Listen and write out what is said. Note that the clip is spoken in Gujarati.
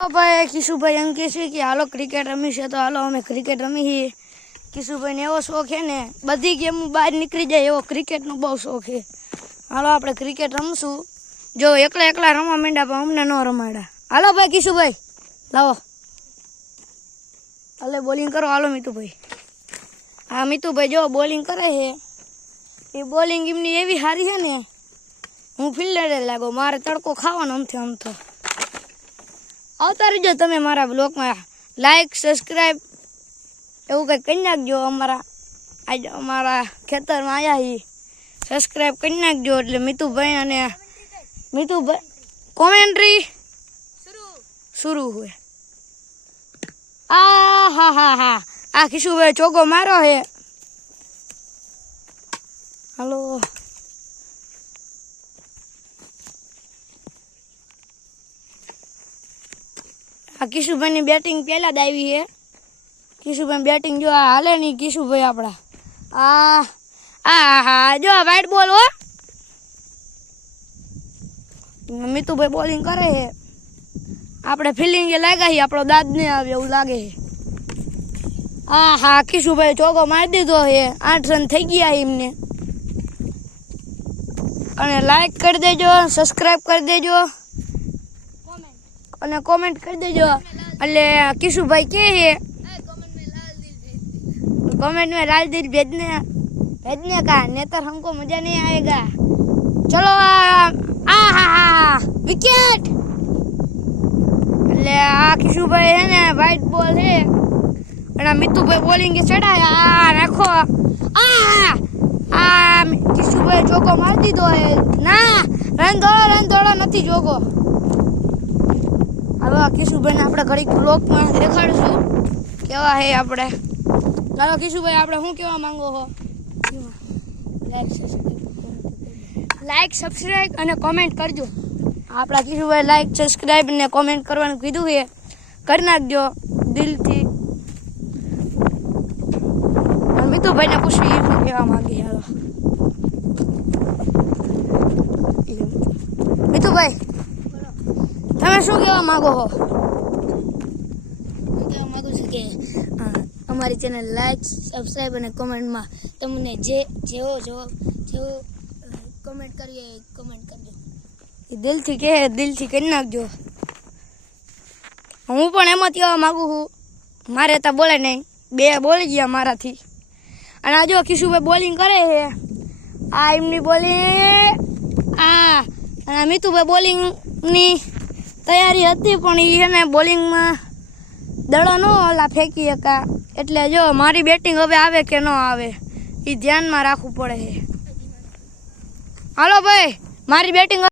भाई किशुभाई एम कहे कि हालो क्रिकेट रमी है तो हालो अमे क्रिकेट रमी ही। किशुभाई ने एवो शौक है ने बधी गेम बहार निकली जाए एवो क्रिकेट नो बहुत शौक है। हालो आपणे क्रिकेट रमशू। जो एकला एकला रमवा मांड्या पण अमने न रमाड्या। हालो भाई किशुभाई लावो हाले बॉलिंग करो। हालो मीतुभाई हाँ मीतुभाई जो बॉलिंग करे है ये बॉलिंग एमनी एवी सारी है ने हूँ फील्डर लागो मारे तड़को खावानो अमथे अमथो। आवता रहो तमे मारा ब्लॉग में लाइक सब्सक्राइब एवं कई कर नाखजो। आज अमरा खेतर में आया ही सब्सक्राइब कर नाखजो एटले मीतुभाई अने मीतुभाई कॉमेंट्री शुरू हुए। आ हा हा हा आ किशुभाई चौको मारो है। हेलो किशुभाई ની બેટિંગ પહેલા જ આવી છે। કિશુભાઈ બેટિંગ જો હાલે નહીં કિશુભાઈ આપડા આ જો વાઇટ બોલ હો મીતુભાઈ બોલિંગ કરે છે। આપણે ફિલ્ડિંગ એ લાગ્યા છે આપણો દાદ ને આવે એવું લાગે છે। હા કિશુભાઈ ચોકો મારી દીધો છે। 8 રન થઈ ગયા એમને। અને લાઈક કરી દેજો સબસ્ક્રાઇબ કરી દેજો અને कमेंट कर देजो। એટલે કિશુભાઈ કે है कमेंट में लाल दिल भेजने का नेतर हमको मजा नहीं आएगा। चलो आ विकेट। એટલે આ કિશુભાઈ है ने वाइट बॉल है અને મીતુભાઈ બોલિંગ કે ચડાયા આ રાખો આ કિશુભાઈ ચોકો મારી દીધો है। ના રન દોડો નથી જોગો। હવે કિશુભાઈ ને આપણે ઘડીક બ્લોક માં દેખાડશું કેવા હે આપણે। ચાલો કિશુભાઈ આપણે શું કહેવા માંગો છો? લાઈક સબસ્ક્રાઇબ અને કમેન્ટ કરજો। આપણા કિશુભાઈ લાઈક સબસ્ક્રાઇબ અને કમેન્ટ કરવાનું કીધું છે કરી નાખજો દિલથી। મીતુભાઈ ને પૂછવી એ શું કહેવા માંગી। હાલો મીતુભાઈ તમે શું કહેવા માંગો છો? હું કહેવા માંગુ છું કે અમારી ચેનલ લાઈક સબસ્ક્રાઇબ અને કમેન્ટમાં તમને જેવો કમેન્ટ કરીએ કમેન્ટ કરજો। એ દિલથી કહે દિલથી કરી નાખજો। હું પણ એમ જ કહેવા માંગુ છું મારે તો બોલે નહીં બે બોલી ગયા મારાથી। અને આ જો કિશુભાઈ બોલિંગ કરે છે આ એમની બોલિંગ અને મીતુભાઈ બોલિંગની તૈયારી હતી પણ એને બોલિંગમાં દડો ન ઓલા ફેંકી શકા। એટલે જો મારી બેટિંગ હવે આવે કે ન આવે એ ધ્યાનમાં રાખવું પડે છે। હાલો ભાઈ મારી બેટિંગ